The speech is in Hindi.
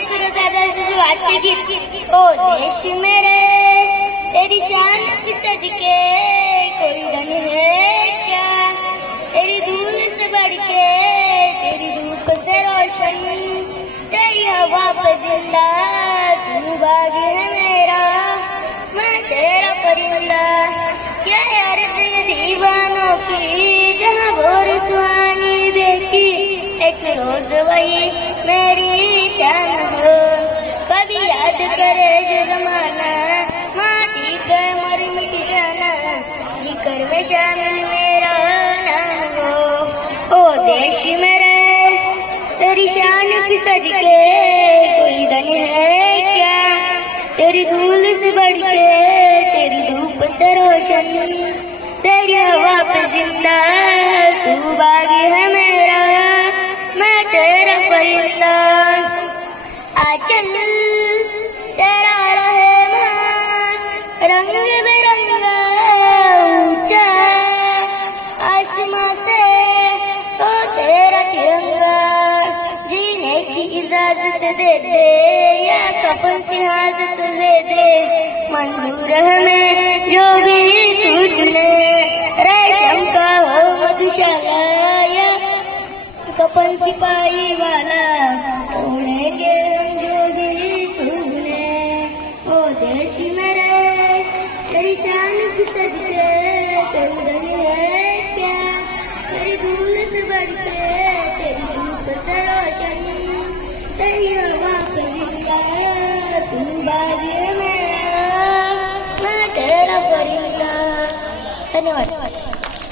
सुर सागर से जो अच्छे गीत। ओ देश मेरे तेरी शान की सदके कोई धन है क्या, तेरी धूल से बढ़ के तेरी धूप से रोशन, तेरी हवा पे जिंदा तू बाग है मेरा, मैं तेरा परिंदा। क्या अर्ज दीवानों की जहाँ भोर सुहानी देखी, एक रोज वही मेरी शान हो। कभी याद करे जो जमाना माटी पे मर मिट जाना, जिक्र में शामिल मेरा नाम हो। ओ देश मेरे तेरी शान की सदके कोई धन है क्या, तेरी धूल से बढ़ के तेरी धूप से रोशन, तेरी हवा पे जिंदा तू बाग है मेरा, मैं तेरा परिंदा। आचल तेरा रहमान रंग बिरंगा ऊंचा, आसमां से तो तेरा तिरंगा, जीने की इजाजत दे दे या कफन से हाजत दे दे, मंजूर हमें जो भी तू चुने, रेशम का हो मधुशाला या कफन सिपाही वाला, ओढ़ेंगे हम जो भी तू चुने। ओ देश मेरे तेरी शान की सदके कोई धन है क्या, तेरी धूल से बढ़ के तेरी धूप से रोशन, तेरी हवा पे जिंदा तू बाग है मेरा, मैं तेरा परिंदा। धन्यवाद।